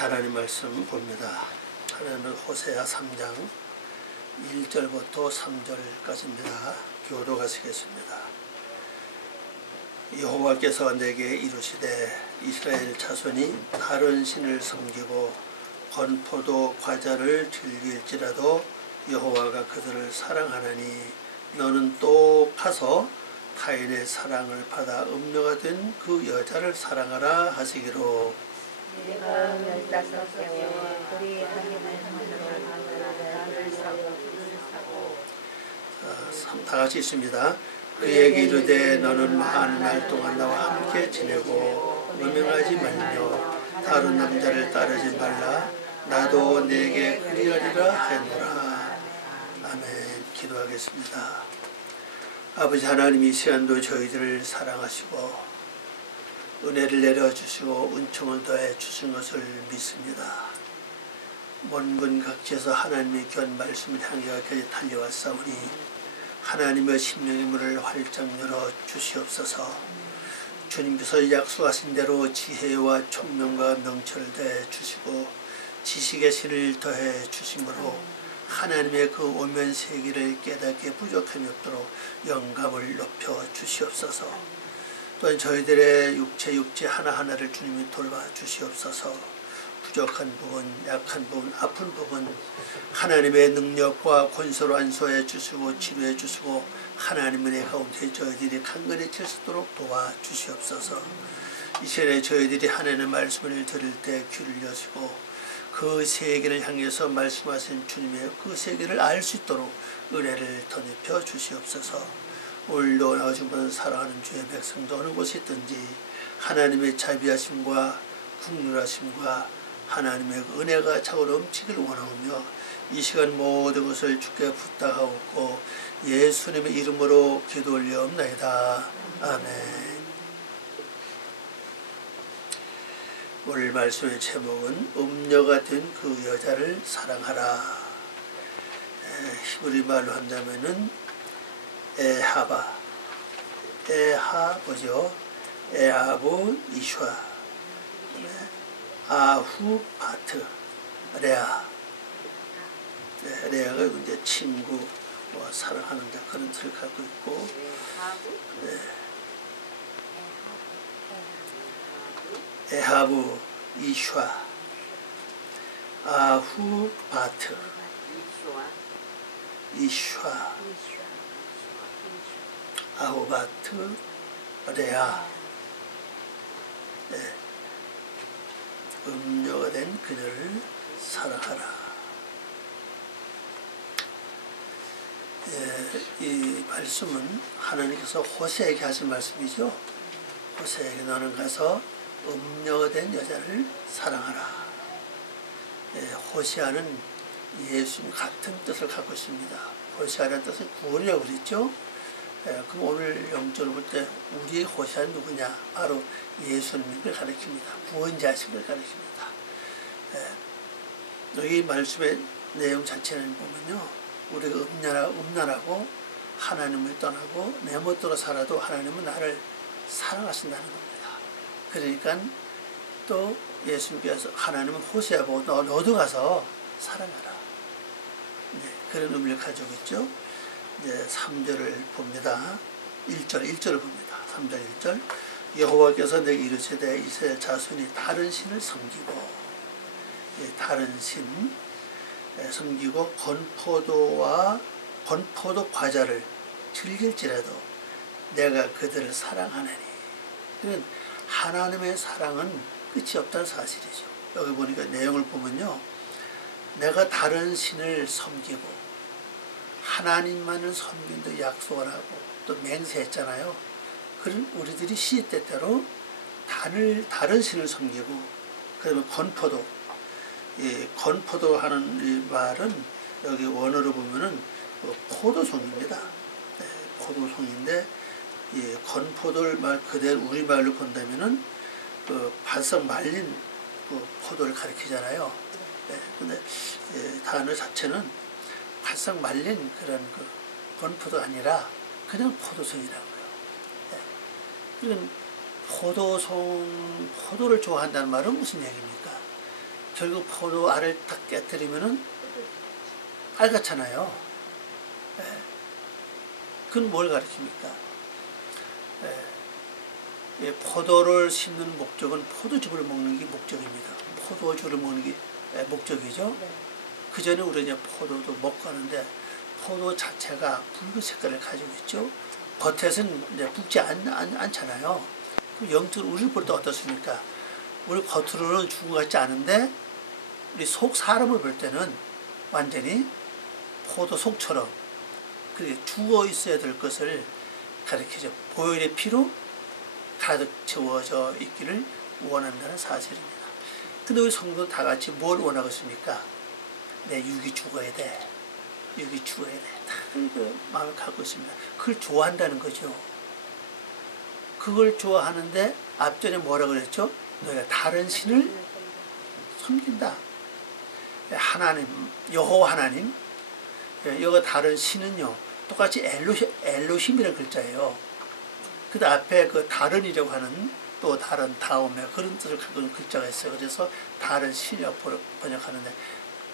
하나님 말씀 봅니다. 하나님은 호세아 3장 1절부터 3절까지입니다. 교독하시겠습니다. 여호와께서 내게 이르시되 이스라엘 자손이 다른 신을 섬기고 건포도 과자를 즐길지라도 여호와가 그들을 사랑하나니 너는 또 가서 타인의 사랑을 받아 음녀가 된 그 여자를 사랑하라 하시기로. 내가 15개월 그리 하기는 나를 사고 다 같이 있습니다. 그에게 이르되 너는 많은 날 동안 나와 함께 지내고 음행하지 말며 다른 남자를 따르지 말라. 나도 내게 그리하리라 하노라. 아멘. 기도하겠습니다. 아버지 하나님, 이 시간도 저희들을 사랑하시고 은혜를 내려주시고 은총을 더해 주신 것을 믿습니다. 먼 각지에서 하나님의 귀한 말씀을 향해 여기까지 달려왔사오니 하나님의 심령의 문을 활짝 열어 주시옵소서. 주님께서 약속하신 대로 지혜와 총명과 명철을 더해 주시고 지식의 신을 더해 주심으로 하나님의 그 오면 세계를 깨닫게 부족함이 없도록 영감을 높여 주시옵소서. 또한 저희들의 육체 하나하나를 주님이 돌봐 주시옵소서. 부족한 부분, 약한 부분, 아픈 부분 하나님의 능력과 권세로 안수해 주시고 치료해 주시고 하나님의 은혜 가운데 저희들이 강건해질 수 있도록 도와 주시옵소서. 이 시간에 저희들이 하나님의 말씀을 들을 때 귀를 여시고 그 세계를 향해서 말씀하신 주님의 그 세계를 알 수 있도록 은혜를 더 높여 주시옵소서. 오늘도 나오신 사랑하는 주의 백성도 어느 곳에 있든지 하나님의 자비하심과 국률하심과 하나님의 은혜가 차고 넘치기를 원하오며 이 시간 모든 것을 주께 부탁하옵고 예수님의 이름으로 기도 올려옵나이다. 아멘. 오늘 말씀의 제목은 음녀가 된 그 여자를 사랑하라. 히브리 말로 한다면은 에하보죠. 에하보 이슈아, 아후 바트, 레아. 레아가 이제 친구, 사랑하는 자 그런 뜻을 갖고 있고, 에하부 이슈아, 아후 바트, 이슈아, 아후바트, 레아. 음녀가 된 그녀를 사랑하라. 이 말씀은 하나님께서 호세에게 하신 말씀이죠. 호세에게 너는 가서 음녀가 된 여자를 사랑하라. 호세아는 예수님 같은 뜻을 갖고 있습니다. 호세아라는 뜻은 구원이라고 그랬죠. 그럼 오늘 영적으로 볼 때 우리의 호세아는 누구냐? 바로 예수님을 가리킵니다. 구원자심을 가리킵니다. 여기 말씀의 내용 자체를 보면요, 우리가 음란하고 하나님을 떠나고 내 멋대로 살아도 하나님은 나를 사랑하신다는 겁니다. 그러니까 또 예수님께서 하나님은 호세아 보고 너도 가서 사랑하라. 그런 의미를 가지고 있죠. 이제 3절을 봅니다. 1절을 봅니다. 3절 1절. 여호와께서 내게 이르시되 이스라엘 자손이 다른 신을 섬기고, 다른 신 섬기고 건포도 과자를 즐길지라도 내가 그들을 사랑하나니. 그러니까 하나님의 사랑은 끝이 없다는 사실이죠. 여기 보니까 내용을 보면요, 내가 다른 신을 섬기고 하나님만을 섬긴다 약속을 하고 또 맹세했잖아요. 그럼 우리들이 시때때로 다른 신을 섬기고, 그러면 건포도, 건포도 하는 이 말은 여기 원어로 보면은 포도송입니다. 포도송인데, 건포도를 말 그대로 우리 말로 본다면은 바싹 말린 포도를 가리키잖아요. 근데 단어 자체는 바싹 말린 그런 건포도 아니라 그냥 포도송이라고요. 그런 포도를 좋아한다는 말은 무슨 얘기입니까? 결국 포도 알을 딱 깨뜨리면은 빨갛잖아요. 그건 뭘 가르칩니까? 포도를 심는 목적은 포도즙을 먹는 게 목적입니다. 포도주를 먹는 게 목적이죠. 그 전에 우리 이제 포도도 먹고 하는데 포도 자체가 붉은 색깔을 가지고 있죠. 겉에서는 이제 붉지 않잖아요. 그럼 영적으로 우리를 볼 때 어떻습니까? 우리 겉으로는 죽은 것 같지 않은데 우리 속 사람을 볼 때는 완전히 포도 속처럼 그게 죽어 있어야 될 것을 가르치죠. 보혈의 피로 가득 채워져 있기를 원한다는 사실입니다. 근데 우리 성도 다 같이 뭘 원하고 있습니까? 내 육이 죽어야 돼. 육이 죽어야 돼. 다 그 마음을 갖고 있습니다. 그걸 좋아한다는 거죠. 그걸 좋아하는데 앞전에 뭐라 그랬죠? 너희가 다른 신을 섬긴다. 하나님, 여호와 하나님, 여기 다른 신은요, 똑같이 엘로힘이라는 글자예요. 그 앞에 그 다른이라고 하는 또 다른 다음에 그런 뜻을 갖고 있는 글자가 있어요. 그래서 다른 신이라고 번역하는데,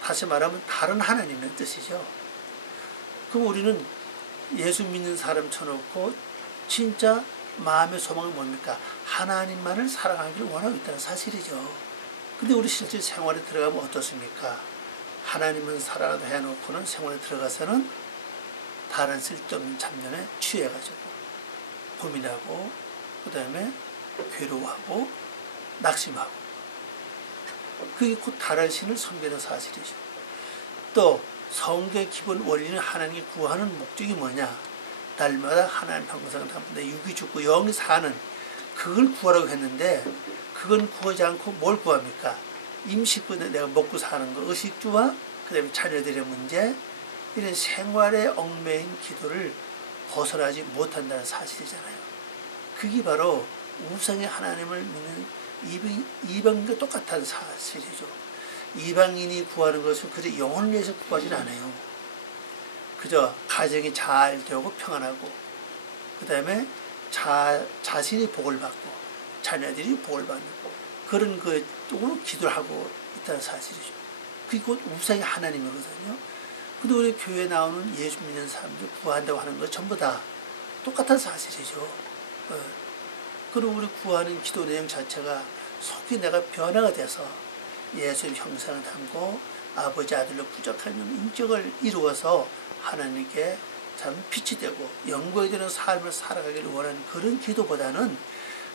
다시 말하면 다른 하나님의 뜻이죠. 그럼 우리는 예수 믿는 사람 쳐놓고 진짜 마음의 소망은 뭡니까? 하나님만을 사랑하기를 원하고 있다는 사실이죠. 근데 우리 실제 생활에 들어가면 어떻습니까? 하나님은 사랑하다 해놓고는 생활에 들어가서는 다른 쓸데없는 잡념에 취해가지고 고민하고 그 다음에 괴로워하고 낙심하고 그게 곧 다른 신을 섬기는 사실이죠. 또 성경의 기본 원리는 하나님이 구하는 목적이 뭐냐? 날마다 하나님 형상을 담는데 육이 죽고 영이 사는 그걸 구하라고 했는데 그건 구하지 않고 뭘 구합니까? 임식구 내가 먹고 사는 거, 의식주와 그 다음에 자녀들의 문제 이런 생활에 얽매인 기도를 벗어나지 못한다는 사실이잖아요. 그게 바로 우상의 하나님을 믿는 이방인과 똑같은 사실이죠. 이방인이 구하는 것은 그저 영혼을 위해서 구하지는 않아요. 그저 가정이 잘 되고 평안하고 그 다음에 자신이 복을 받고 자녀들이 복을 받는 그런 쪽으로 기도를 하고 있다는 사실이죠. 그게 곧 우상의 하나님이거든요. 근데 우리 교회에 나오는 예수 믿는 사람들 구한다고 하는 것 전부 다 똑같은 사실이죠. 그리고 우리 구하는 기도 내용 자체가 속히 내가 변화가 돼서 예수의 형상을 담고 아버지 아들로 부족한 인격을 이루어서 하나님께 참 빛이 되고 영광이 되는 삶을 살아가기를 원하는 그런 기도보다는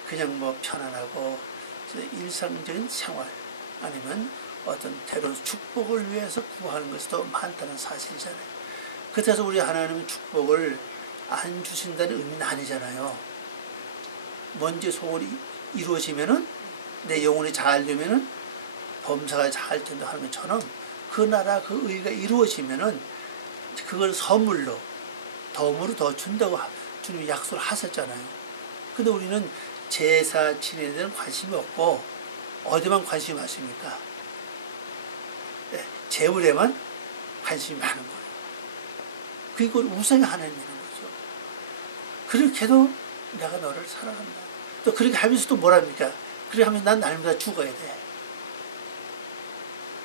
그냥 뭐 편안하고 일상적인 생활 아니면 어떤 때론 축복을 위해서 구하는 것이 더 많다는 사실이잖아요. 그래서 우리 하나님은 축복을 안 주신다는 의미는 아니잖아요. 먼저 소원이 이루어지면은 내 영혼이 잘 되면은 범사가 잘 된다 하는 것처럼 그 나라 그 의가 이루어지면은 그걸 선물로 덤으로 더 준다고 주님이 약속을 하셨잖아요. 근데 우리는 제사 지내는 데는 관심이 없고 어디만 관심이 많습니까? 네, 재물에만 관심이 많은 거예요. 그리고 우상의 하나님이라는 거죠. 그렇게 해도 내가 너를 사랑한다. 또 그렇게 하면서 또 뭐랍니까? 그렇게 하면 난 날마다 죽어야 돼.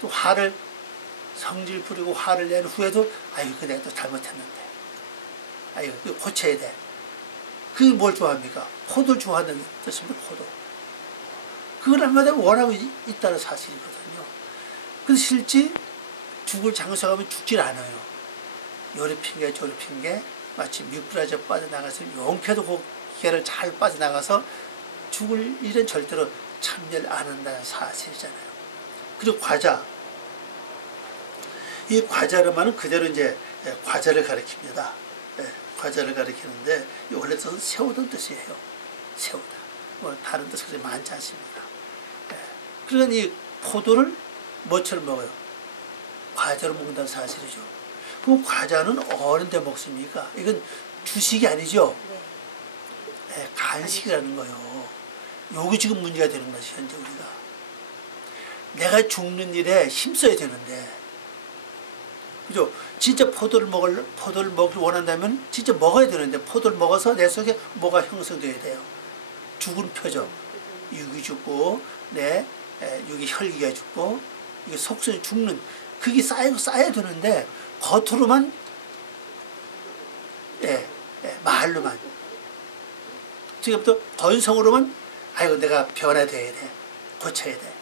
또 화를 성질 부리고 화를 낸 후에도 아이고 내가 또 잘못했는데 아이고 그거 고쳐야 돼. 그게 뭘 좋아합니까? 포도를 좋아하는 뜻입니다. 포도. 그걸 날마다 원하고 있다는 사실이거든요. 근데 실제 죽을 장소 가면 죽질 않아요. 요리 핑계 저리 핑계 마치 미꾸라지가 빠져나가서 용케도 그 개를 잘 빠져나가서 죽을 일은 절대로 참여를 안 한다는 사실이잖아요. 그리고 과자. 이 과자로만은 그대로 이제 과자를 가리킵니다. 과자를 가리키는데 원래 뜻은 세우던 뜻이에요. 세우다. 뭐 다른 뜻이 많지 않습니다. 그러니까 이 포도를 뭐처럼 먹어요? 과자로 먹는다는 사실이죠. 그럼 과자는 어른데 먹습니까? 이건 주식이 아니죠. 간식이라는 거예요. 여기 지금 문제가 되는 것이 현재 우리가. 내가 죽는 일에 힘써야 되는데, 그죠? 진짜 포도를 먹기 원한다면 진짜 먹어야 되는데, 포도를 먹어서 내 속에 뭐가 형성돼야 돼요? 죽은 표적. 육이 죽고, 육이 혈기가 죽고, 이게 속성이 죽는 그게 쌓이고 쌓여야 되는데 겉으로만 말로만 지금부터 건성으로만 아이고 내가 변화돼야 돼 고쳐야 돼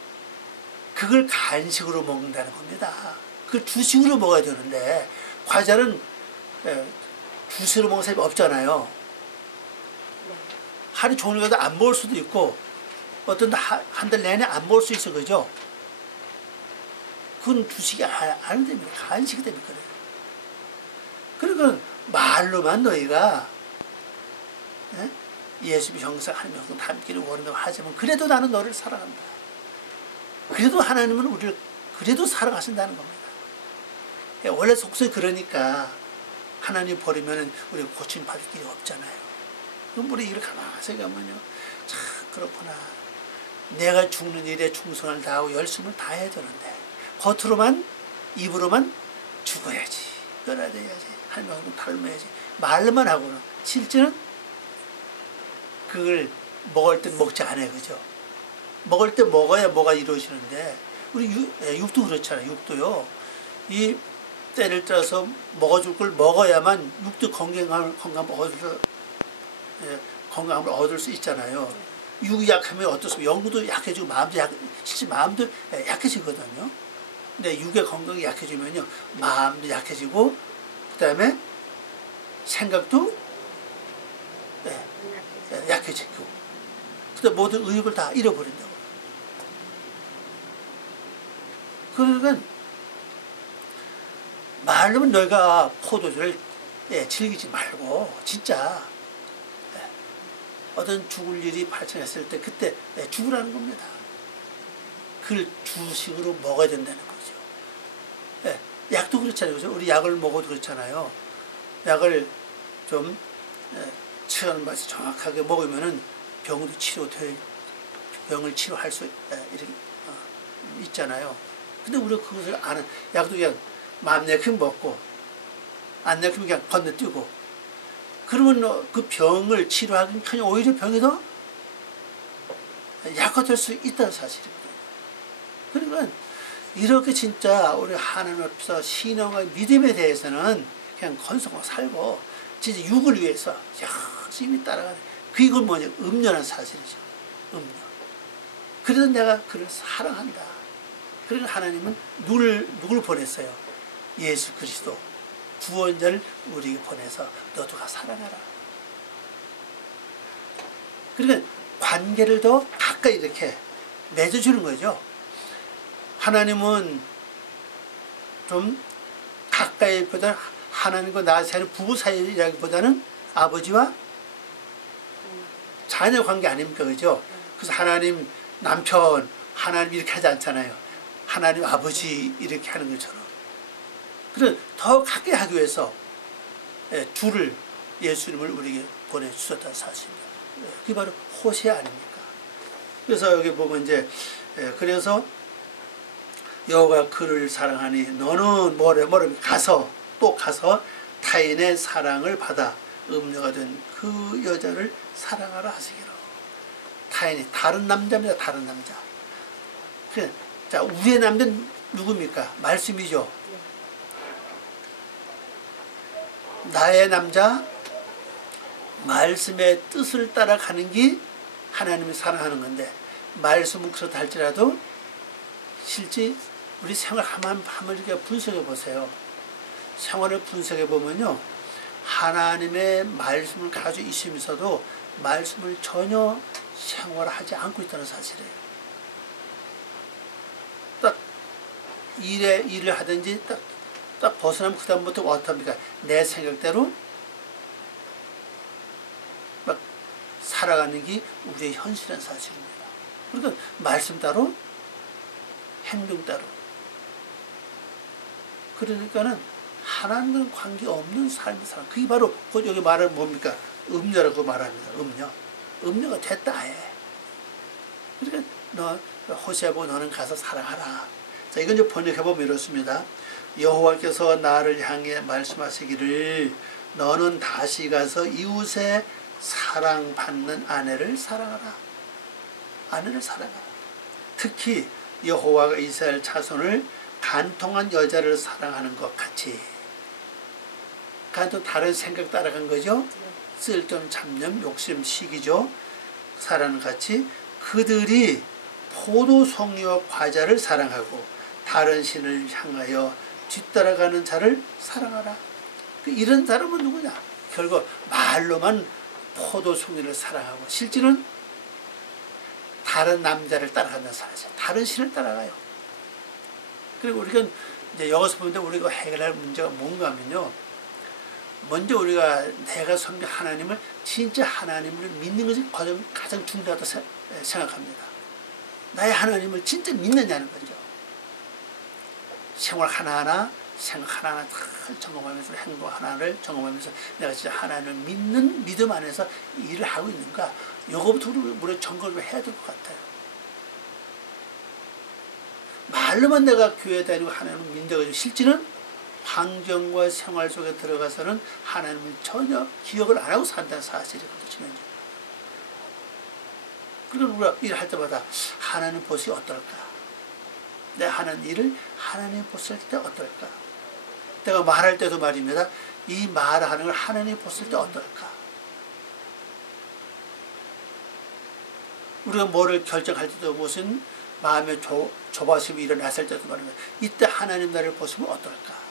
그걸 간식으로 먹는다는 겁니다. 그걸 주식으로 먹어야 되는데 과자는 주식으로 먹는 사람이 없잖아요. 하루 종일 가도 안 먹을 수도 있고 어떤 한 달 내내 안 먹을 수 있어 그죠? 그건 주식이 안 됩니다. 간식이 됩니다. 그러니까 말로만 너희가 예수의 형상 하나님의 형상 닮기를 원한다고 하지만 그래도 나는 너를 사랑한다. 그래도 하나님은 우리를 그래도 사랑하신다는 겁니다. 원래 속성이 그러니까 하나님 버리면 우리가 고침받을 길이 없잖아요. 그럼 우리 이렇게 가만히 생각하면요. 참 그렇구나. 내가 죽는 일에 충성을 다하고 열심을 다해야 되는데 겉으로만 입으로만 죽어야지 떠나야지 하나님을 닮아야지 말로만 하고는 실제는 그걸 먹을 때 먹지 않아요. 그죠? 먹을 때 먹어야 뭐가 이루어지는데 우리 육도 그렇잖아요. 육도요. 이 때를 따라서 먹어줄 걸 먹어야만 육도 건강함을 얻을 수 있잖아요. 육이 약하면 어떻습니까? 영도 약해지고 마음도 실제 마음도 약해지거든요. 근데 육의 건강이 약해지면요. 마음도 약해지고 그 다음에 생각도 약해지고 그다음 모든 의욕을 다 잃어버린다고. 그러니까 말로는 너희가 포도주를 즐기지 말고 진짜 어떤 죽을 일이 발생했을 때 그때 죽으라는 겁니다. 그걸 주식으로 먹어야 된다는 거죠. 약도 그렇잖아요. 그죠? 우리 약을 먹어도 그렇잖아요. 약을 좀 시간 맞춰 정확하게 먹으면은 병도 치료돼 병을 치료할 수 이렇게 있잖아요. 근데 우리가 그것을 아는 약도 그냥 마음 내키면 먹고 안 내키면 그냥 건너뛰고 그러면 그 병을 치료하기는 오히려 병이 더 약화될 수 있다는 사실입니다. 그러니까 이렇게 진짜 우리 하나님 앞에서 신앙과 믿음에 대해서는 그냥 건성하고 살고 진짜 육을 위해서 열심히 따라가는 그건 뭐냐 음료란 사실이죠. 음료. 그래도 내가 그를 사랑한다. 그러니까 하나님은 누굴 보냈어요? 예수 그리스도 구원자를 우리에게 보내서 너도 가 사랑하라. 그러니까 관계를 더 가까이 이렇게 맺어주는 거죠. 하나님은 좀 가까이 보다 하나님과 나 사이는 부부 사이라기보다는 아버지와 자녀 관계 아닙니까? 그죠? 그래서 하나님 남편, 하나님 이렇게 하지 않잖아요. 하나님 아버지 이렇게 하는 것처럼. 그래서 더 가까이 하기 위해서 주를 예수님을 우리에게 보내주셨다는 사실입니다. 그게 바로 호세 아닙니까? 그래서 여기 보면 이제 그래서 여호와가 그를 사랑하니 너는 뭐래 가서 타인의 사랑을 받아 음녀가 된 그 여자를 사랑하라 하시기로. 타인이 다른 남자입니다. 다른 남자. 자 우리의 남자는 누굽니까? 말씀이죠. 나의 남자 말씀의 뜻을 따라가는 게 하나님이 사랑하는 건데 말씀은 그렇다 할지라도 실제 우리 생활 한번 이렇게 분석해 보세요. 생활을 분석해 보면요. 하나님의 말씀을 가지고 있으면서도 말씀을 전혀 생활하지 않고 있다는 사실이에요. 딱 일을 하든지 딱 벗어나면 그 다음부터 어떻습니까? 내 생각대로 막 살아가는 게 우리의 현실한 사실입니다. 그러니까 말씀 따로 행동 따로. 그러니까는 하나님과는 관계없는 삶을 살아. 그게 바로 여기 말은 뭡니까? 음녀라고 말합니다. 음녀. 음녀가 됐다 해. 그러니까 너 호세아보고 너는 가서 사랑하라. 자, 이건 이제 번역해보면 이렇습니다. 여호와께서 나를 향해 말씀하시기를 너는 다시 가서 이웃의 사랑받는 아내를 사랑하라. 아내를 사랑하라. 특히 여호와가 이스라엘 자손을 간통한 여자를 사랑하는 것 같이, 또 다른 생각 따라간 거죠. 쓸데없는 잡념, 욕심, 시기죠. 사랑하는 같이 그들이 포도송이와 과자를 사랑하고 다른 신을 향하여 뒤따라가는 자를 사랑하라. 이런 사람은 누구냐? 결국 말로만 포도송이를 사랑하고 실제는 다른 남자를 따라간다는 사실, 다른 신을 따라가요. 그리고 우리가 이제 여기서 보는데 우리가 해결할 문제가 뭔가 하면요, 먼저 우리가 내가 섬긴 하나님을, 진짜 하나님을 믿는 것이 가장 중요하다고 생각합니다. 나의 하나님을 진짜 믿느냐는 거죠. 생활 하나하나, 생각 하나하나 다 점검하면서, 행동 하나를 점검하면서 내가 진짜 하나님을 믿는 믿음 안에서 일을 하고 있는가, 이거부터 우리가 점검을 해야 될 것 같아요. 말로만 내가 교회 다니고 하나님을 믿는다고 실제는 환경과 생활 속에 들어가서는 하나님을 전혀 기억을 안 하고 산다는 사실이거든요. 그리고 우리가 일을 할 때마다 하나님 보시 어떨까? 내가 하는 일을 하나님 보실 때 어떨까? 내가 말할 때도 말입니다. 이 말하는 걸 하나님 보실 때 어떨까? 우리가 뭐를 결정할 때도 무슨 마음의 조바심이 일어났을 때도 말입니다. 이때 하나님 나를 보시면 어떨까?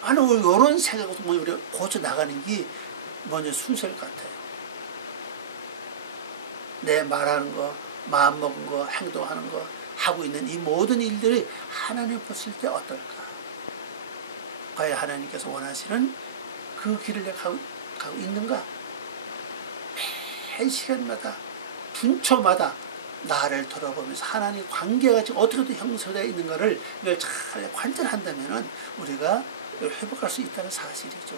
아니, 이런 생각을 우리가 고쳐 나가는 게 먼저 순서일 것 같아요. 내 말하는 거, 마음 먹은 거, 행동하는 거, 하고 있는 이 모든 일들이 하나님 보실 때 어떨까? 과연 하나님께서 원하시는 그 길을 내가 가고 있는가? 매 시간마다, 분초마다 나를 돌아보면서 하나님 관계가 지금 어떻게 형성되어 있는가를 이걸 잘 관찰한다면 우리가 회복할 수 있다는 사실이죠.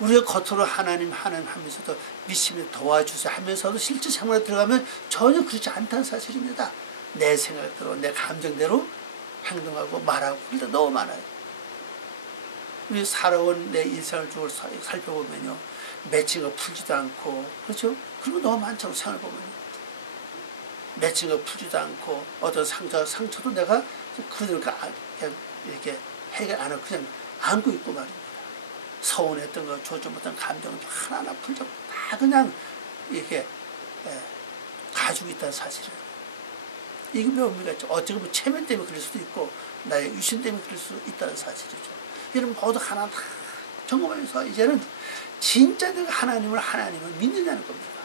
우리가 겉으로 하나님 하면서도 믿음에 도와주세요 하면서도 실제 생활에 들어가면 전혀 그렇지 않다는 사실입니다. 내 생각대로, 내 감정대로 행동하고 말하고 그럴 때 너무 많아요. 우리 살아온 내 일상을 쭉 살펴보면요, 맺힌 거 풀지도 않고, 그렇죠? 그런 거 너무 많죠. 생각을 보면요, 맺힌 거 풀지도 않고, 어떤 상처도 내가 그냥 이렇게 해결 안 하고 그냥 안고 있고 말입니다. 서운했던 거, 좋지 못한 감정도 하나하나 풀지 않고 다 그냥 이렇게 가지고 있다는 사실이에요. 이게 뭡니까? 어찌 보면 체면 때문에 그럴 수도 있고 나의 유신 때문에 그럴 수 있다는 사실이죠. 이런 모두 하나 다 점검하면서 이제는 진짜 내가 하나님을 믿느냐는 겁니다.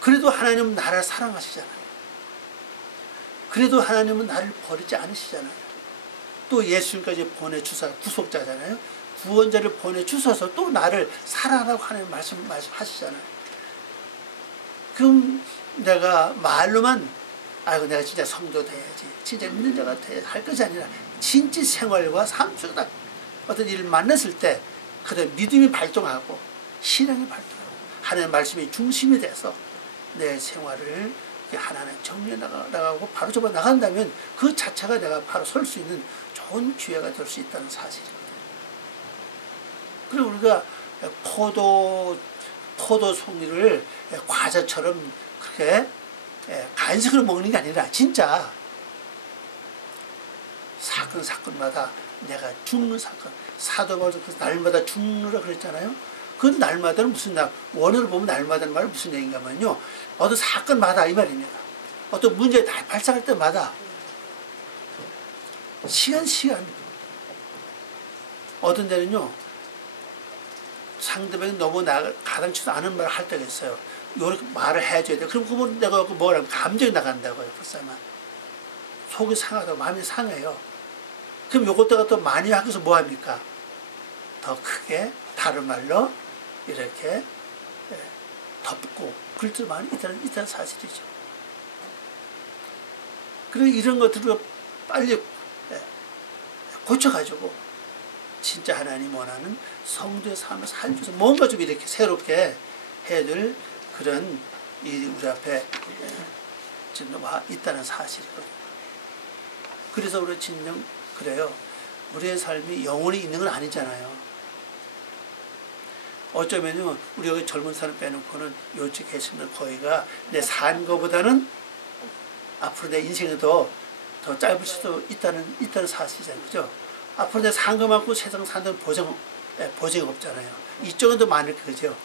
그래도 하나님은 나를 사랑하시잖아요. 그래도 하나님은 나를 버리지 않으시잖아요. 또 예수님까지 보내주사 구속자잖아요. 구원자를 보내주셔서 또 나를 사랑하라고 하나님 말씀하시잖아요. 그럼 내가 말로만 아이고 내가 진짜 성도 돼야지, 진짜 믿는 자가 돼야지 할 것이 아니라 진짜 생활과 삶 속에 어떤 일을 만났을 때 그런 믿음이 발동하고 신앙이 발동하고 하나님의 말씀이 중심이 돼서 내 생활을 하나하나 정리해 나가고 바로 접어 나간다면 그 자체가 내가 바로 설 수 있는 좋은 기회가 될 수 있다는 사실입니다. 그리고 우리가 포도송이를 과자처럼 그렇게 간식으로 먹는 게 아니라 진짜 사건마다 내가 죽는 사건, 사도 바울도 그 날마다 죽느라 그랬잖아요. 그 날마다는 무슨 날, 원어를 보면 날마다는 말은 무슨 얘기인가 하면요, 어떤 사건마다 이 말입니다. 어떤 문제가 발생할 때마다 시간 어떤 데는요 상대방이 너무 가당치도 않은 말을 할 때가 있어요. 이렇게 말을 해줘야 돼. 그럼 그건 내가 뭐라고 감정이 나간다고요. 불쌍한 속이 상하다고 마음이 상해요. 그럼 요것다가 또 많이 하면서 뭐합니까? 더 크게 다른 말로 이렇게 덮고 그럴 줄 많이 있다는 사실이죠. 그리고 이런 것들을 빨리 고쳐가지고 진짜 하나님 원하는 성도의 삶을 살면서 뭔가 좀 이렇게 새롭게 해야 될 그런 일이 우리 앞에 지금 있다는 사실이거든요. 그래서 우리 진정 그래요. 우리의 삶이 영원히 있는 건 아니잖아요. 어쩌면요 우리 여기 젊은 사람 빼놓고는 요즘 계신 분 거의가 내 산 거보다는 앞으로 내 인생이 더 짧을 수도 있다는 사실이잖아요. 그죠? 앞으로 내 산 것만큼 세상 산다는 보장이 없잖아요. 이쪽은 더 많을 거죠.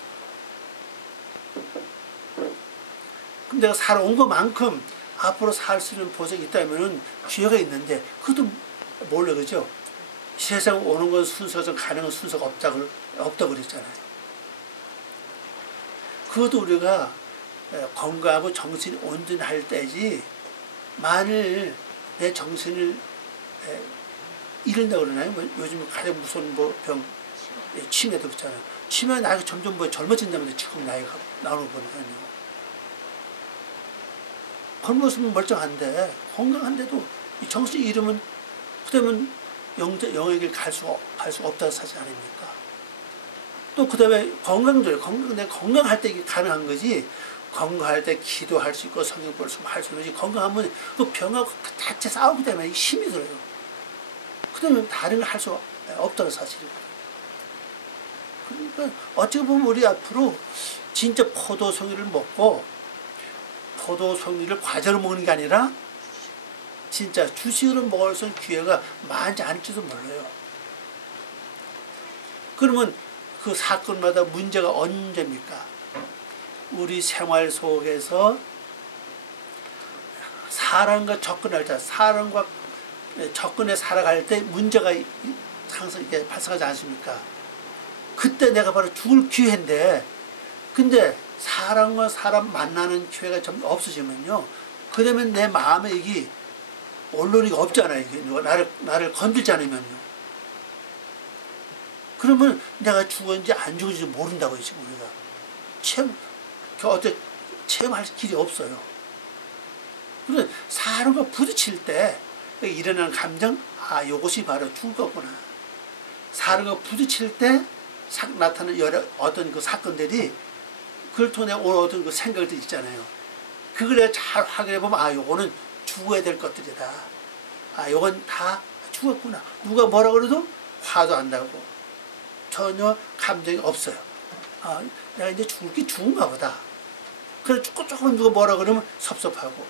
그럼 내가 살아온 것만큼 앞으로 살 수 있는 보장이 있다면 기회가 있는데 그것도 몰라. 그죠? 세상 오는 건 순서가 가는 건 순서가 없다고 그랬잖아요. 그것도 우리가 건강하고 정신이 온전할 때지, 만일 내 정신을 잃는다고 그러나요? 요즘 가장 무서운 병, 치매도 그렇잖아요. 치매 나이가 점점 젊어진다면서 지금 나이가 나오는 거거든요. 겉모습은 멀쩡한데 건강한데도 정신이 잃으면 그다음에 영의 길 갈 수가 없다는 사실 아닙니까? 또 그다음에 건강도 건강할 때 이게 가능한 거지. 건강할 때 기도할 수 있고 성경 볼 수 할 수 있는지, 건강하면 그 병하고 자체 싸우기 때문에 힘이 들어요. 그다음에 다른 걸 할 수 없다는 사실이거든요. 그러니까 어찌 보면 우리 앞으로 진짜 포도송이를 먹고 포도송이를 과자로 먹는 게 아니라 진짜 주식으로 먹을 수 있는 기회가 많지 않을지도 몰라요. 그러면 그 사건마다 문제가 언제입니까? 우리 생활 속에서 사람과 접근할 때, 사람과 접근해 살아갈 때 문제가 항상 이렇게 발생하지 않습니까? 그때 내가 바로 죽을 기회인데, 근데 사람과 사람 만나는 기회가 좀 없어지면요, 그러면 내 마음에 이게 언론이 없잖아요. 이게 누가 나를 건들지 않으면요. 그러면 내가 죽었는지 안 죽었는지 모른다고요, 지금 우리가. 어떻게 체험할 길이 없어요. 그래서 사람과 부딪힐 때 일어나는 감정, 아, 이것이 바로 죽을 거구나. 사람과 부딪힐 때 나타나는 어떤 그 사건들이, 그걸 통해 오는 어떤 그 생각들이 있잖아요. 그걸 잘 확인해보면, 아, 요거는 죽어야 될 것들이다. 아, 요건 다 죽었구나. 누가 뭐라 그래도 화도 안 나고 전혀 감정이 없어요. 아, 내가 이제 죽은가 보다. 그래 조금 누가 뭐라 그러면 섭섭하고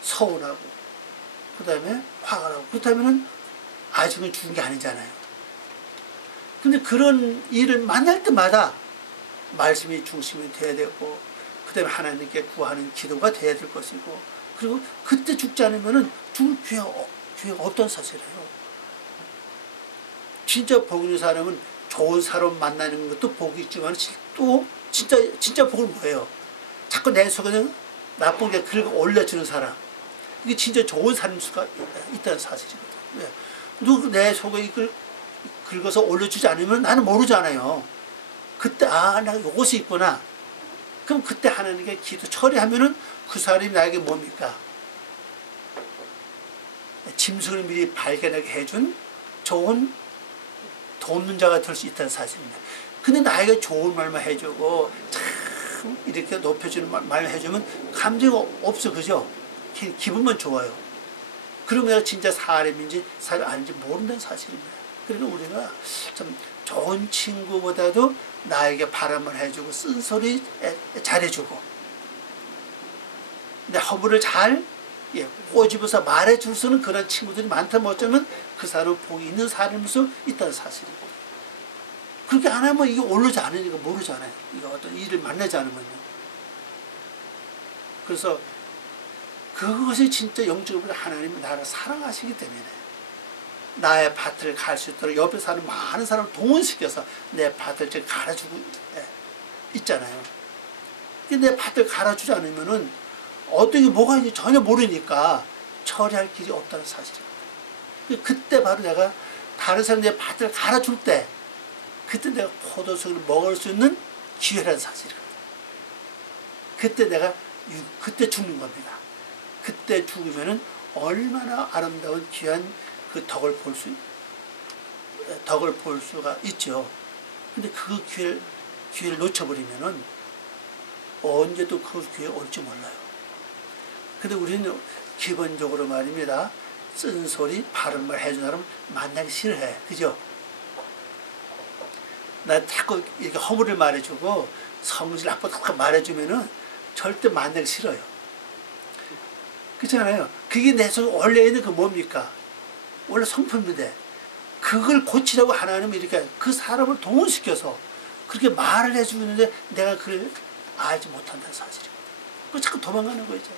서운하고 그 다음에 화가 나고, 그렇다면 아직은 죽은 게 아니잖아요. 근데 그런 일을 만날 때마다 말씀이 중심이 돼야 되고, 그 다음에 하나님께 구하는 기도가 돼야 될 것이고, 그리고 그때 죽지 않으면 죽을 기회가 없다는 사실이에요. 진짜 복 있는 사람은 좋은 사람 만나는 것도 복이 있지만 또 진짜 복은 뭐예요? 자꾸 내 속에 나쁜 게 긁어 올려주는 사람, 이게 진짜 좋은 사람일 수가 있다는 사실이거든요. 누구 내 속에 이걸 긁어서 올려주지 않으면 나는 모르잖아요. 그때 아, 나 이것이 있구나. 그럼 그때 하나님께 기도 처리하면은 그 사람이 나에게 뭡니까? 짐승을 미리 발견하게 해준 좋은 돕는 자가 될 수 있다는 사실입니다. 근데 나에게 좋은 말만 해주고 참 이렇게 높여주는 말만 해주면 감정이 없어. 그죠? 기분만 좋아요. 그러면 내가 진짜 사람인지 사람 아닌지 모른다는 사실입니다. 그러니까 우리가 좀 좋은 친구보다도 나에게 바람을 해주고 쓴소리 잘해주고 내 허물을 잘 꼬집어서 말해줄 수 있는 그런 친구들이 많다면 어쩌면 그 사람은 복이 있는 사람일 수 있다는 사실입니다. 그렇게 안 하면 이게 오르지 않으니까 모르잖아요. 이거 어떤 일을 만나지 않으면요. 그래서 그것이 진짜 영적으로 하나님이 나를 사랑하시기 때문에 나의 밭을 갈 수 있도록 옆에 사는 많은 사람을 동원시켜서 내 밭을 지금 갈아주고 있잖아요. 근데 내 밭을 갈아주지 않으면은 어떤 게 뭐가 있는지 전혀 모르니까 처리할 길이 없다는 사실입니다. 그때 바로 내가 다른 사람 내 밭을 갈아줄 때 그때 내가 포도송이를 먹을 수 있는 기회라는 사실이거든요. 그때 내가 그때 죽는 겁니다. 그때 죽으면은 얼마나 아름다운 귀한 그 덕을 볼 수가 있죠. 근데 그 기회를 놓쳐버리면은 언제 또 그 기회 올지 몰라요. 근데 우리는 기본적으로 말입니다. 쓴소리, 바른 말 해주는 사람 만나기 싫어해. 그죠? 나 자꾸 이렇게 허물을 말해주고 성질 나쁘다고 말해주면은 절대 만나기 싫어요. 그렇잖아요. 그게 내 속에 원래 있는 그 뭡니까? 원래 성품인데 그걸 고치려고 하나님은 이렇게 그 사람을 동원시켜서 그렇게 말을 해주고 있는데 내가 그걸 알지 못한다는 사실이거든. 그 자꾸 도망가는 거죠.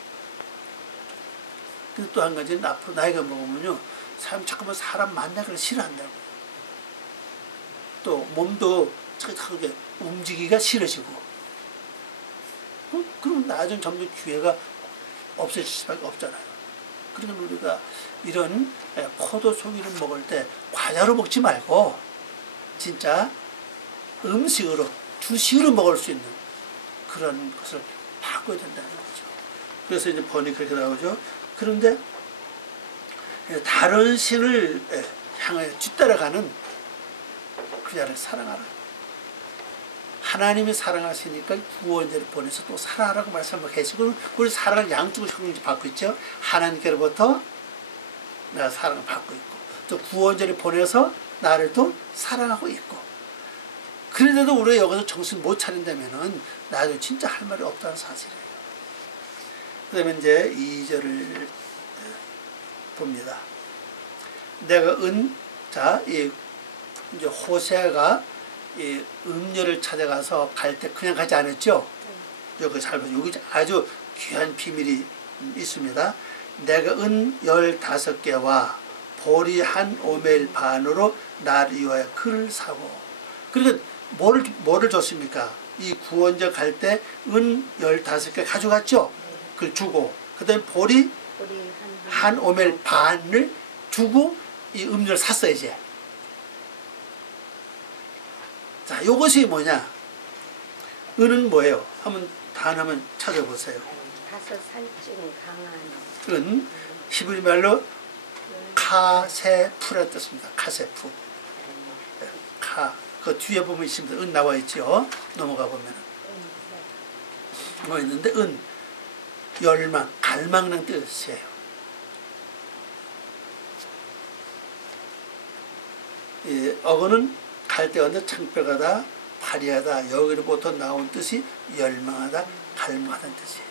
근데 또 한 가지는 앞으로 나이가 먹으면요, 사람 자꾸만 사람 만나기를 싫어한다고. 또 몸도 자꾸 움직이기가 싫어지고. 그럼 나중에 점점 기회가 없어질 수밖에 없잖아요. 그러니까 우리가 이런 포도 송이를 먹을 때 과자로 먹지 말고 진짜 음식으로, 주식으로 먹을 수 있는 그런 것을 바꿔야 된다는 거죠. 그래서 이제 번이 그렇게 나오죠. 그런데 다른 신을 향하여 뒤따라가는 그 자를 사랑하라. 하나님이 사랑하시니까 구원자를 보내서 또 사랑하라고 말씀하고 계시고, 우리 사랑을 양쪽으로 받고 있죠. 하나님께로부터 내가 사랑을 받고 있고, 또 구원자를 보내서 나를 또 사랑하고 있고. 그런데도 우리가 여기서 정신 못 차린다면은 나도 진짜 할 말이 없다는 사실이에요. 그 다음에 이제 2절을 봅니다. 내가 이제 호세아가 이 음료를 찾아가서 갈 때 그냥 가지 않았죠? 여기 잘 보세요. 여기 아주 귀한 비밀이 있습니다. 내가 은 15개와 보리 한 오멜 반으로 나를 위하여 그를 사고. 그러니까 뭐를 줬습니까? 이 구원자 갈 때 은 15개 가져갔죠? 그걸 주고, 그 다음에 보리 한 오멜 반을 주고 이 음료를 샀어요, 이제. 자, 이것이 뭐냐? 은은 뭐예요? 한번 찾아보세요. 다섯 산증 강한 은, 히브리 말로 카세프라는 뜻입니다. 카세프. 그 뒤에 보면 있습니다. 은 나와 있죠? 넘어가 보면은. 뭐 있는데, 은, 열망, 갈망이라는 뜻이에요. 어거는 갈대어인데 창백하다, 파리하다, 여기로부터 나온 뜻이 열망하다, 갈망하다는 뜻이에요.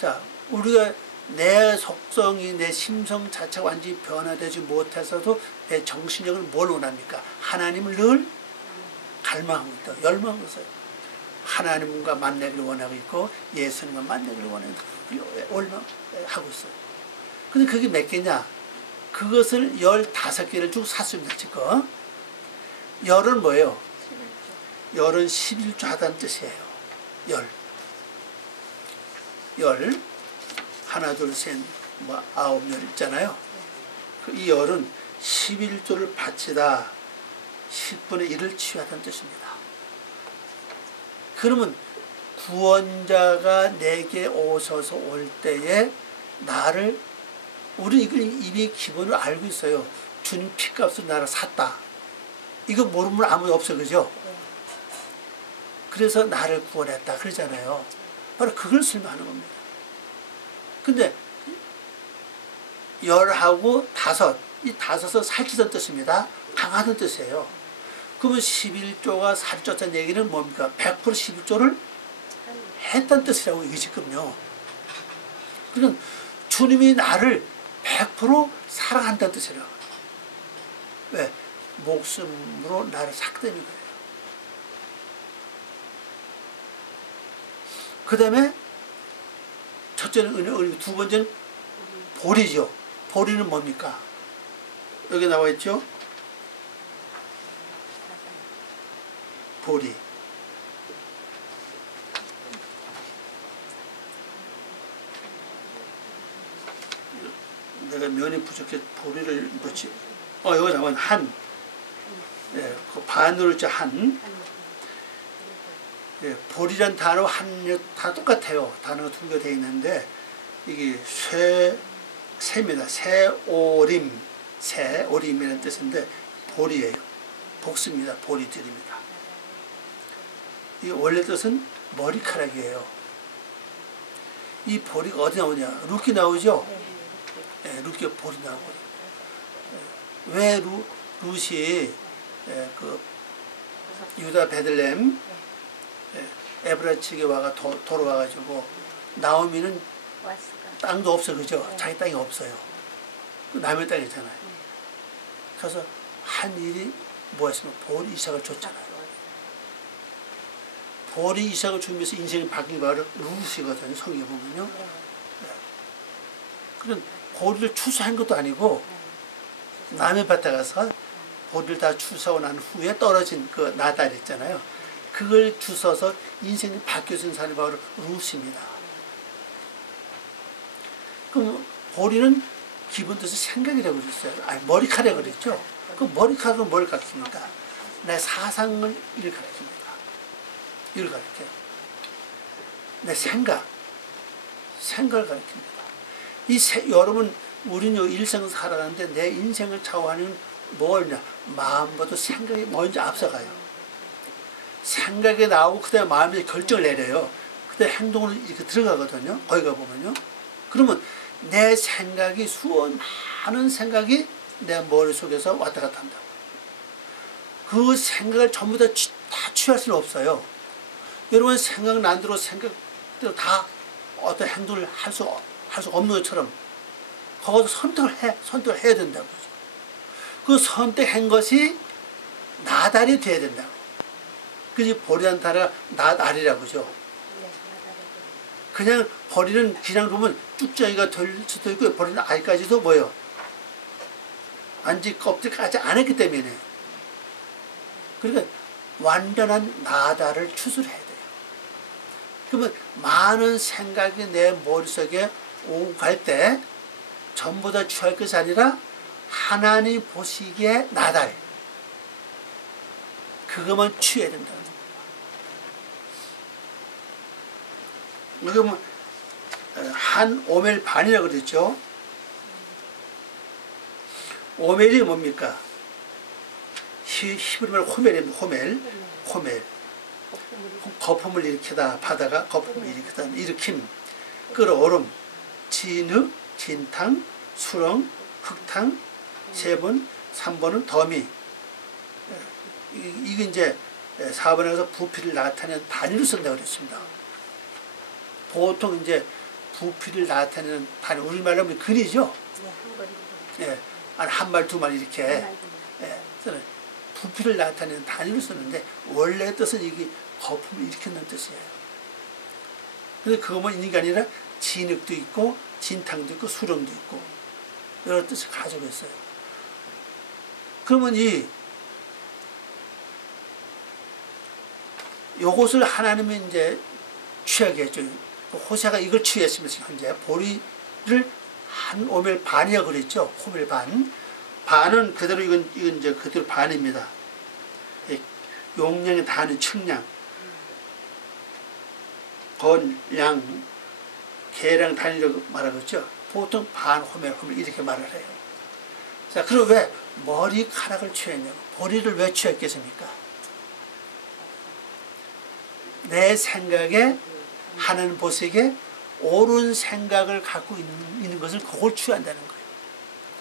자, 우리가 내 속성이, 내 심성 자체가 완전히 변화되지 못해서도 내 정신력을 뭘 원합니까? 하나님을 늘 갈망하고 있다, 열망하고 있어요. 하나님과 만나기를 원하고 있고 예수님과 만나기를 원하고 있어요. 근데 그게 몇 개냐? 그것을 15개를 주고 샀습니다, 지금. 열은 뭐예요? 열은 11조 하다는 뜻이에요. 열. 하나, 둘, 셋, 뭐, 9열 있잖아요. 이 열은 11조를 바치다 10분의 1을 취하다는 뜻입니다. 그러면 구원자가 내게 오셔서 올 때에 나를, 우리 이걸 이미 기본을 알고 있어요. 주님 피값으로 나를 샀다. 이거 모르면 아무도 없어, 그죠? 그래서 나를 구원했다 그러잖아요. 바로 그걸 설명하는 겁니다. 근데 열하고 다섯, 이 다섯은 살찌던 뜻입니다. 강하던 뜻이에요. 그러면 11조가 살쪘다는 얘기는 뭡니까? 100% 11조를 했다는 뜻이라고 이게 지금요. 그러니까 주님이 나를 100% 사랑한다는 뜻이라고. 왜? 목숨으로 나를 샀기 때문에 그래요. 그 다음에 첫째는 은혜, 두 번째는 보리죠. 보리는 뭡니까? 여기 나와 있죠? 보리. 내가 면이 부족해 보리를 넣지. 여기 나온 한. 예, 그 반으로 있죠, 한. 예, 보리란 단어 한, 다 똑같아요. 단어가 두 개가 되어 있는데, 이게 새입니다. 새오림. 새오림이라는 뜻인데, 보리예요. 복수입니다. 보리들입니다. 이 원래 뜻은 머리카락이에요. 이 보리가 어디 나오냐? 룻기 나오죠? 예, 룻기 보리 나오고. 왜 룻이 그 유다 베들렘 에브라 측에 돌아와가지고 나오미는 와스가. 땅도 없어, 그죠? 네. 자기 땅이 없어요. 남의 땅이잖아요. 그래서 한 일이 뭐였으면 볼이 이삭을 줬잖아요. 볼이 이삭을 주면서 인생이 바뀐 바로 루시거든요. 성경에 보면요. 그런 보리를 추수한 것도 아니고 남의 밭에 가서 보리를 다 추수하고 난 후에 떨어진 그 나달 있잖아요. 그걸 주워서 인생이 바뀌어진 사람이 바로 루시입니다. 그럼 보리는 기본 뜻이 생각이라고 그랬어요. 아니, 머리카락이라고 그랬죠. 그 머리카락은 뭘 가르칩니까? 내 사상을 이를 가르칩니다. 이를 가르쳐요. 내 생각을 가르칩니다. 여러분, 우리는 일생 살아가는데 내 인생을 좌우하는 뭐냐? 마음보다 생각이 먼저 앞서가요. 생각이 나오고 그다음에 마음에서 결정을 내려요. 그다음에 행동으로 이렇게 들어가거든요. 거기 가보면요. 그러면 내 생각이 많은 생각이 내 머릿속에서 왔다 갔다 한다고. 그 생각을 전부 다 취할 수는 없어요. 여러분 생각난 대로 생각대로 다 어떤 행동을 할 수 없는 것처럼 거기서 선택을 해야 된다고. 그 선택한 것이 나달이 돼야 된다고. 그지 보리한 달이 나달이라고 그죠. 그냥 버리는 그냥 보면 쭉정이가 될 수도 있고 버리는 아이까지도 뭐예요? 안지 껍질까지 안 했기 때문에. 그러니까 완전한 나달을 추스려야 돼요. 그러면 많은 생각이 내 머릿속에 오고 갈 때 전부 다 취할 것이 아니라 하나님 보시기에 나달. 그것만 취해야 된다. 여기 보면 한 오멜 반이라고 그랬죠. 오멜이 뭡니까? 히브리말 호멜입니다. 호멜. 거품을 일으키다. 바다가 거품을 일으키다. 일으킴. 끓어오름. 진흙, 진탕, 수렁, 흙탕. 3번, 3번은 더미. 이게 이제 4번에서 부피를 나타내는 단위로 쓴다고 그랬습니다. 보통 이제 부피를 나타내는 단위, 우리말로 하면 근이죠. 예, 한 말, 두 말 이렇게. 예, 부피를 나타내는 단위로 쓰는데 원래 뜻은 이게 거품을 일으키는 뜻이에요. 근데 그것만 있는 게 아니라 진흙도 있고 진탕도 있고 수렁도 있고 여러 뜻을 가지고 있어요. 그러면 요것을 하나님이 이제 취하게 했죠. 호세아가 이걸 취했으면서 현재 보리를 한 오멜 반이라고 그랬죠. 호멜 반. 반은 그대로 이건 이제 그대로 반입니다. 용량의 단위 측량. 건량, 계량 단위라고 말하겠죠. 보통 반 호멜 이렇게 말을 해요. 자, 그럼 왜 머리카락을 취했냐고. 보리를 왜 취했겠습니까? 내 생각에 하나님 보시기에 옳은 생각을 갖고 있는 것을 그걸 취한다는 거예요.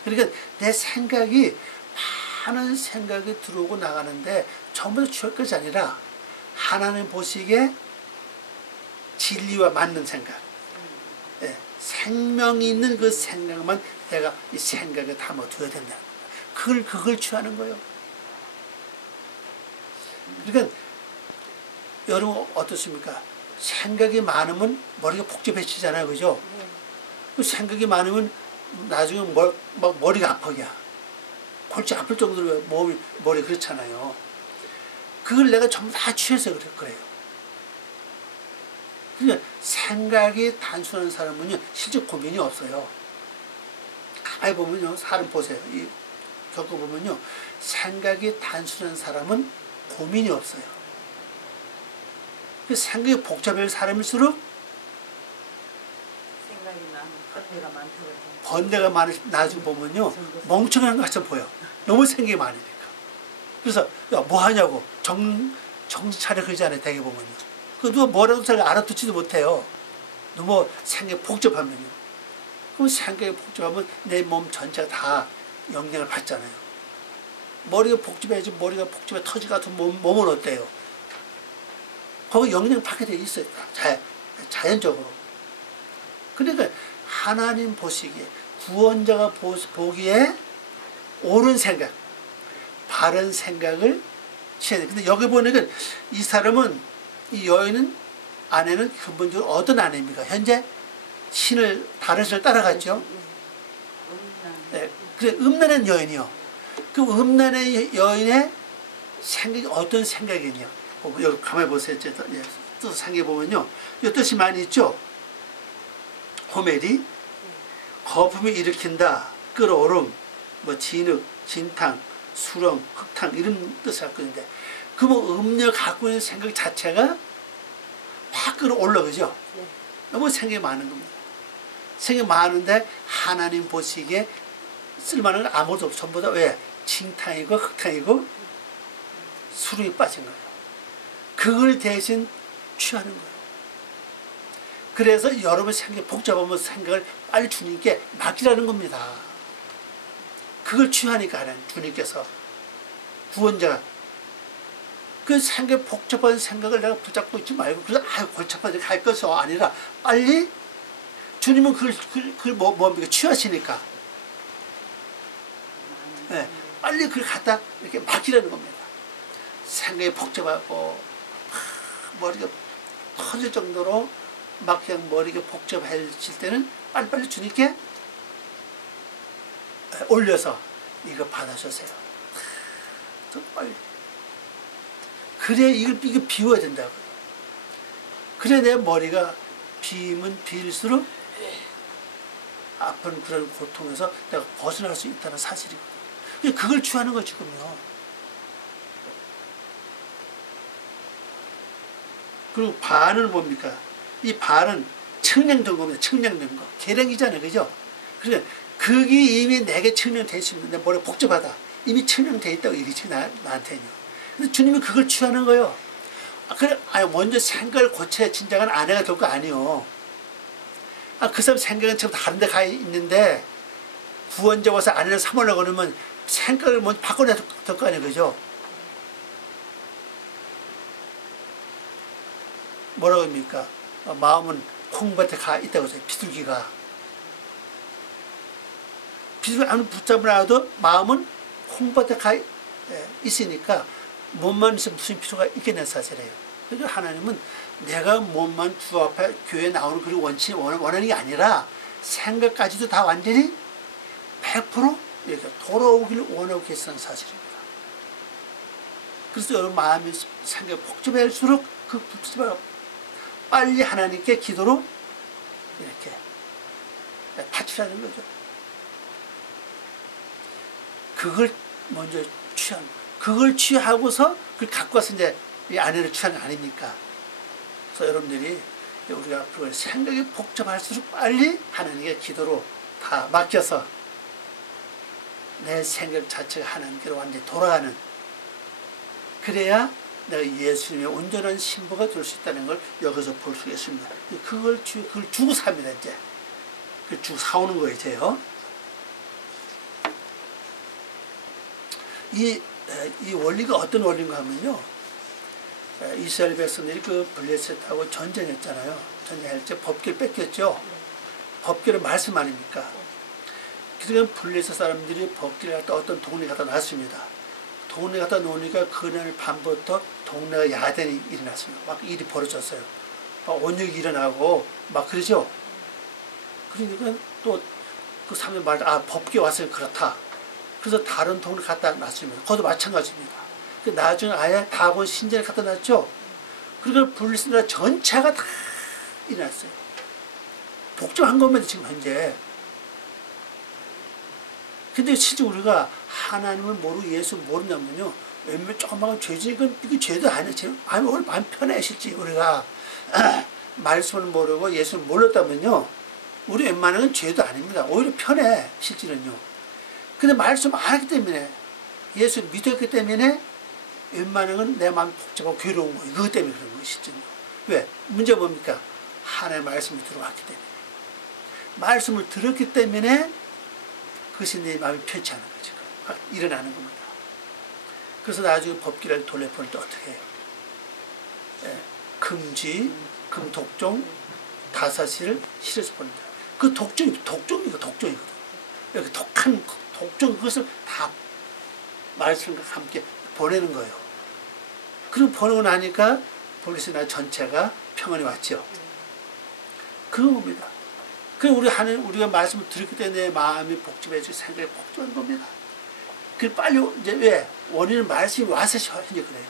그러니까 내 생각이 많은 생각이 들어오고 나가는데 전부 다 취할 것이 아니라 하나님 보시기에 진리와 맞는 생각, 생명이 있는 그 생각만 내가 이 생각에 담아둬야 된다는 거예요. 그걸 취하는 거예요. 그러니까 여러분 어떻습니까? 생각이 많으면 머리가 복잡해지잖아요. 그죠? 그 생각이 많으면 나중에 막 머리가 아프냐. 골치 아플 정도로 머리 그렇잖아요. 그걸 내가 전부 다 취해서 그래요. 그러니까 생각이 단순한 사람은요, 실제 고민이 없어요. 가만히 보면요, 사람 보세요. 겪어보면요, 생각이 단순한 사람은 고민이 없어요. 생각이 복잡한 사람일수록 번뇌가 많은 나중에 보면요 멍청한 것처럼 보여. 너무 생각이 많으니까. 그래서 야, 뭐 하냐고 정신 차려 그러잖아요. 대개 보면요. 그 누가 뭐라도 잘 알아듣지도 못해요. 너무 생각이 복잡하면요. 그럼 생각이 복잡하면 내 몸 전체가 다 영향을 받잖아요. 머리가 복잡해야지. 머리가 복잡해 터지 같은 몸은 어때요? 거기 영향을 받게 돼 있어요. 자연적으로. 그러니까 하나님 보시기에 구원자가 보기에 옳은 생각, 바른 생각을 취해야 돼. 근데 여기 보니까 이 사람은, 이 여인은, 아내는 근본적으로 어떤 아내입니까? 현재 신을, 다른 신을 따라갔죠. 네, 그래, 음란한 여인이요. 그 음란한 여인의 생각이 어떤 생각이냐? 여기 가만히 보세요. 뜻 생각해 보면요, 이 뜻이 많이 있죠. 호멜이 거품을 일으킨다, 끓어오름, 뭐 진흙, 진탕, 수렁, 흙탕 이런 뜻을 갖고 있는데, 그 뭐 음녀 갖고 있는 생각 자체가 확 끌어올라, 그죠? 너무 생각이 많은 겁니다. 생각이 많은데 하나님 보시기에 쓸만한 건 아무것도 없어. 전부 다 왜? 진탕이고 흙탕이고 수렁이 빠진 거예요. 그걸 대신 취하는 거예요. 그래서 여러분 생각이 복잡하면 생각을 빨리 주님께 맡기라는 겁니다. 그걸 취하니까 하나님, 주님께서, 구원자가. 그 생각, 복잡한 생각을 내가 붙잡고 있지 말고, 그래서 골치 아파서 할 것이 아니라 빨리 주님은 그걸 뭡니까? 취하시니까. 네, 빨리 그걸 갖다 이렇게 맡기라는 겁니다. 생각이 복잡하고 머리가 터질 정도로 막 그냥 머리가 복잡해질 때는 빨리빨리 주님께 올려서 이거 받아주세요. 더 빨리. 그래, 이걸 비워야 된다고요. 그래, 내 머리가 비면 비일수록 아픈 그런 고통에서 내가 벗어날 수 있다는 사실이거든요. 그걸 취하는 거 지금요. 그리고 반은 뭡니까? 이 반은 청량된 겁니다. 청량된 거. 계량이잖아요. 그죠? 그래, 그게 이미 내게 청량되어 있습니다. 내 머리가 복잡하다. 이미 청량되어 있다고 얘기지, 나한테는요. 근데 주님이 그걸 취하는 거예요. 그래, 먼저 생각을 고쳐야 진정한 아내가 될 거 아니에요. 그 사람 생각은 지금 다른 데 가 있는데, 구원자 와서 아내를 삼으려고 그러면 생각을 먼저 바꿔내야 될 거 아니에요. 그죠? 뭐라고 합니까? 마음은 콩밭에 가 있다고 해서 비둘기가. 비둘기 아무리 붙잡으라도 마음은 콩밭에 가 있으니까 몸만 있으면 무슨 필요가 있겠냐는 사실이에요. 그래서 하나님은 내가 몸만 주 앞에 교회에 나오는 그런 원하는 게 아니라 생각까지도 다 완전히 100% 이렇게 돌아오기를 원하고 계시다는 사실입니다. 그래서 여러분 마음이 생각이 복잡할수록 그 복잡을 빨리 하나님께 기도로 이렇게 바치라는 거죠. 그걸 먼저 취하는 거예요. 그걸 취하고서 그걸 갖고 와서 이제 이 아내를 취하는 거 아닙니까? 그래서 여러분들이 우리가 앞으로 생각이 복잡할수록 빨리 하나님께 기도로 다 맡겨서 내 생각 자체가 하나님께로 완전히 돌아가는, 그래야 내가 예수님의 온전한 신부가 될 수 있다는 걸 여기서 볼 수 있습니다. 그걸 주고 삽니다, 이제. 그걸 주고 사오는 거예요, 이제요. 이 원리가 어떤 원리인가 하면요. 이스라엘 백성들이 그 블레셋하고 전쟁했잖아요. 전쟁할 때 법궤를 뺏겼죠. 법궤는 말씀 아닙니까? 그러니까 블레셋 사람들이 법궤를 갖다 어떤 동네 갖다 놨습니다. 동네 갖다 놓으니까 그날 밤부터 동네가 야단이 일어났습니다. 막 일이 벌어졌어요. 막 원흉이 일어나고 막 그러죠. 그러니까 또 그 사람들 말도 법궤 왔으니 그렇다. 그래서 다른 동네 갖다 놨습니다. 거기도 마찬가지입니다. 나중에 아예 다곤 신전에 갖다 놨죠. 그러니까 블레셋 전체가 다 일어났어요. 복잡한 겁니다, 지금 현재. 근데 실제 우리가 하나님을 모르고 예수 모르냐면요, 웬만 조그마한 죄지, 이거 죄도 아니에요. 오늘 마음 편해, 실제 우리가. 말씀을 모르고 예수를 몰랐다면요, 우리 웬만하면 죄도 아닙니다. 오히려 편해, 실제는요. 근데 말씀 안 하기 때문에, 예수 믿었기 때문에, 웬만하면 내 마음이 복잡하고 괴로운 거예요. 그것 때문에 그런 거예요, 실제는. 왜? 문제가 뭡니까? 하나님의 말씀이 들어왔기 때문에. 말씀을 들었기 때문에, 그것이 내 마음이 편치 않은 거죠. 일어나는 겁니다. 그래서 나중에 법기를 돌려보낼 때 어떻게 해요? 금지, 금독종, 다사시를 실어서 보낸다. 그 독종이거든. 여기 독한 독종 그것을 다 말씀과 함께 보내는 거예요. 그럼 보내고 나니까 블레셋 전체가 평안이 왔죠. 그겁니다. 그럼 우리가 말씀을 들었기 때문에 내 마음이 복잡해지고 생각이 복잡한 겁니다. 그 빨리 이제 왜 원인은 말씀이 와서 현재 그래요.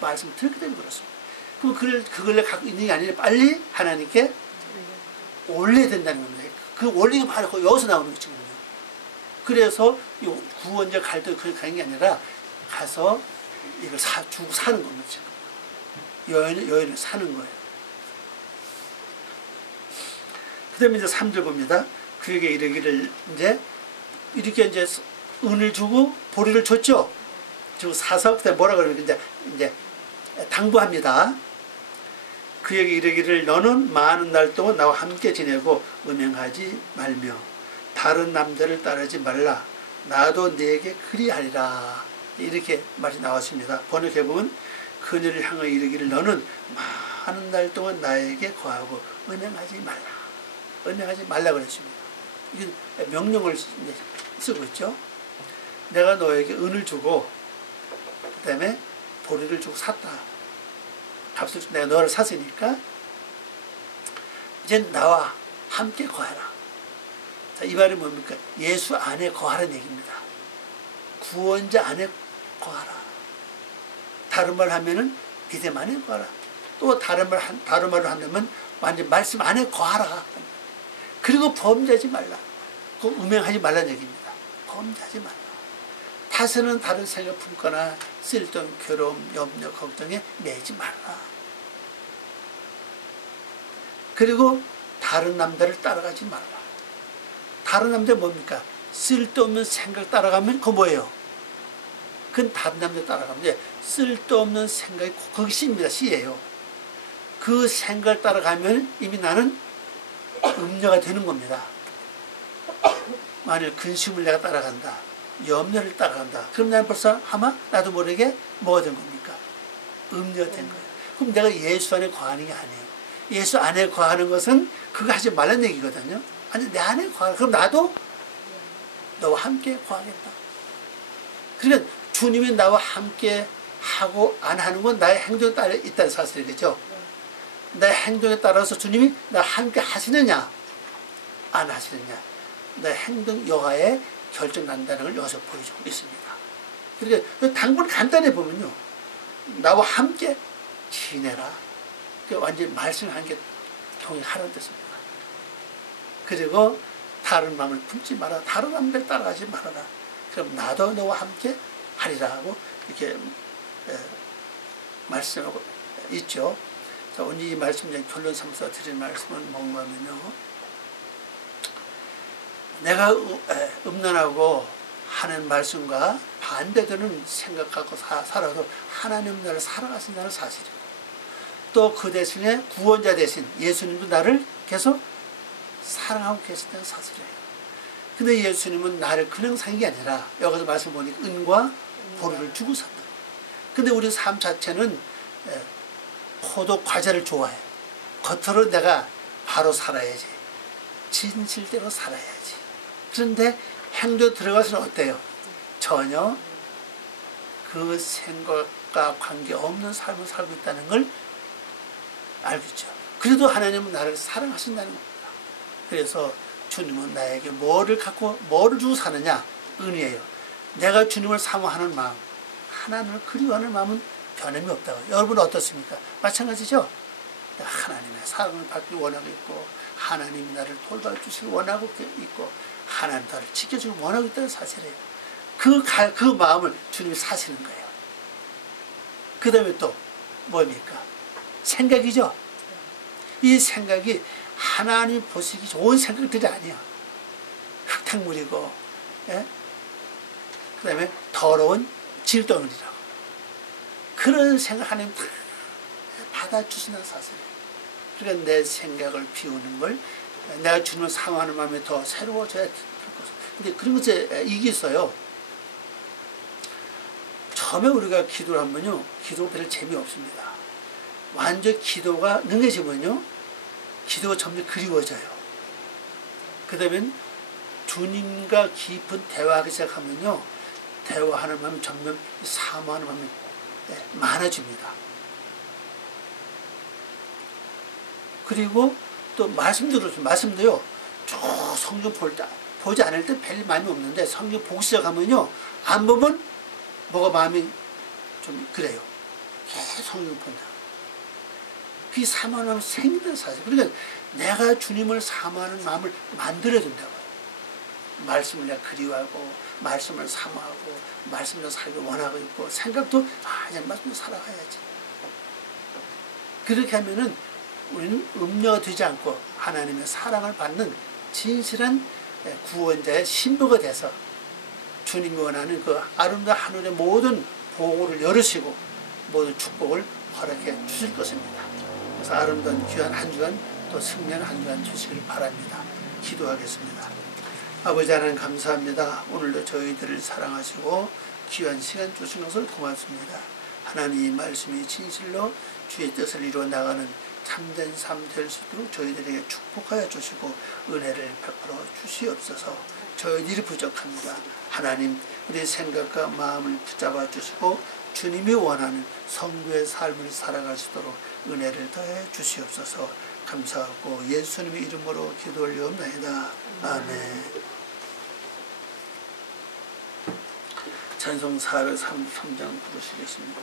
말씀 들었기 때문에 그렇습니다. 그럼 그걸 갖고 있는 게 아니라 빨리 하나님께 올려야 된다는 겁니다. 그 원리가 바로 여기서 나오는 거거든요. 그래서 구원자 갈 때 그렇게 가는 게 아니라 가서 이걸 주고 사는 겁니다. 여인을 사는 거예요. 그 다음에 이제 3절 봅니다. 그에게 이르기를 이렇게 이제 은을 주고 보리를 줬죠. 주고 사서 그다음에 뭐라 그러면 이제 당부합니다. 그에게 이르기를 너는 많은 날 동안 나와 함께 지내고 음행하지 말며 다른 남자를 따르지 말라. 나도 네게 그리하리라. 이렇게 말이 나왔습니다. 번역해보면 그녀를 향하여 이르기를 너는 많은 날 동안 나에게 거하고 음행하지 말라. 음행하지 말라 그랬습니다. 이게 명령을 쓰고 있죠. 내가 너에게 은을 주고 그 다음에 보리를 주고 샀다. 값을 내가 너를 샀으니까 이제 나와 함께 거하라. 자, 이 말이 뭡니까? 예수 안에 거하라는 얘기입니다. 구원자 안에 거하라. 다른 말 하면은 믿음 안에 거하라. 또 다른 말을 한다면 완전 말씀 안에 거하라. 그리고 범죄하지 말라. 그 음행하지 말라는 얘기입니다. 범죄하지 말라. 다스는 다른 생각 품거나 쓸데없는 괴로움, 염려, 걱정에 매지 말라. 그리고 다른 남자를 따라가지 말라. 다른 남자 뭡니까? 쓸데없는 생각 따라가면 그거 뭐예요? 그건 다른 남자 따라가면 쓸데없는 생각이 거기 C입니다. C예요. 그 생각을 따라가면 이미 나는 음녀가 되는 겁니다. 만일 근심을 내가 따라간다. 염려를 따라간다. 그럼 나는 벌써 아마 나도 모르게 뭐가 된 겁니까? 음녀가 된 거예요. 그럼 내가 예수 안에 거하는 게 아니에요. 예수 안에 거하는 것은 그거 하지 말라는 얘기거든요. 아니 내 안에 거하라. 그럼 나도 너와 함께 거하겠다. 그러니까 주님이 나와 함께 하고 안 하는 건 나의 행동에 따라 있다는 사실이겠죠. 내 행동에 따라서 주님이 나와 함께 하시느냐 안 하시느냐 내 행동 여하에 결정난다는 걸 여기서 보여주고 있습니다. 그러니까 당분 간단히 보면요. 나와 함께 지내라. 완전히 말씀한 게 동의하라는 뜻입니다. 그리고 다른 마음을 품지 마라. 다른 마음을 따라가지 말아라. 그럼 나도 너와 함께 하리라 하고 이렇게 말씀하고 있죠. 자, 오늘 이 말씀 결론 삼아서 드린 말씀은 뭔가 하면요. 내가 음란하고 하는 말씀과 반대되는 생각 갖고 살아도 하나님 나를 사랑하신다는 사실이고 또 그 대신에 구원자 대신 예수님도 나를 계속 사랑하고 계신다는 사실이에요. 근데 예수님은 나를 그냥 산 게 아니라 여기서 말씀 보니까 은과 보리를 주고 산다. 근데 우리 삶 자체는 포도 과자를 좋아해. 겉으로 내가 바로 살아야지. 진실대로 살아야지. 그런데 행동에 들어가서는 어때요? 전혀 그 생각과 관계없는 삶을 살고 있다는 걸 알고 있죠. 그래도 하나님은 나를 사랑하신다는 겁니다. 그래서 주님은 나에게 뭐를 주고 사느냐? 은혜예요. 내가 주님을 사모하는 마음, 하나님을 그리워하는 마음은 변함이 없다고. 여러분 어떻습니까? 마찬가지죠? 하나님의 사랑을 받기 원하고 있고 하나님이 나를 돌봐주시길 원하고 있고 하나님 나를 지켜주길 원하고 있다는 사실이에요. 그 마음을 주님이 사시는 거예요. 그 다음에 또 뭡니까? 생각이죠. 이 생각이 하나님 보시기 좋은 생각들이 아니야. 흙탕물이고 그 다음에 더러운 질덩어리라고. 그런 생각 하나님 다 받아주시는 사실이에요. 그러니까 내 생각을 비우는 걸 내가 주님을 사모하는 마음이 더 새로워져야 될 것이고. 근데 그런 것에 이게 있어요. 처음에 우리가 기도를 하면요. 기도가 별로 재미없습니다. 완전 기도가 능해지면요. 기도가 점점 그리워져요. 그 다음에 주님과 깊은 대화하기 시작하면요, 대화하는 마음이 점점 사모하는 마음이 많아집니다. 그리고 또 말씀도요, 쭉 성경 보지 않을 때 별 마음이 없는데 성경 보기 시작하면요, 안 보면 뭐가 마음이 좀 그래요. 계속 성경 본다. 그 사모하는 마음이 생긴다는 사실. 그러니까 내가 주님을 사모하는 마음을 만들어야 된다고요. 말씀을 내가 그리워하고, 말씀을 사모하고, 말씀으로 살기 원하고 있고, 생각도 이제 말씀으로 살아가야지. 그렇게 하면은 우리는 음료가 되지 않고 하나님의 사랑을 받는 진실한 구원자의 신부가 돼서 주님이 원하는 그 아름다운 하늘의 모든 보고를 열으시고 모든 축복을 허락해 주실 것입니다. 그래서 아름다운 귀한 한 주간 또 승리한 한 주간 주시길 바랍니다. 기도하겠습니다. 아버지 하나님 감사합니다. 오늘도 저희들을 사랑하시고 귀한 시간 주신 것을 고맙습니다. 하나님 말씀이 진실로 주의 뜻을 이루어 나가는 참된 삶 될 수 있도록 저희들에게 축복하여 주시고 은혜를 베풀어 주시옵소서. 저희들이 부족합니다. 하나님 우리의 생각과 마음을 붙잡아 주시고 주님이 원하는 성도의 삶을 살아갈 수 있도록 은혜를 더해 주시옵소서. 감사하고 예수님의 이름으로 기도 올리옵나이다. 아멘. 찬송 433장 부르시겠습니다.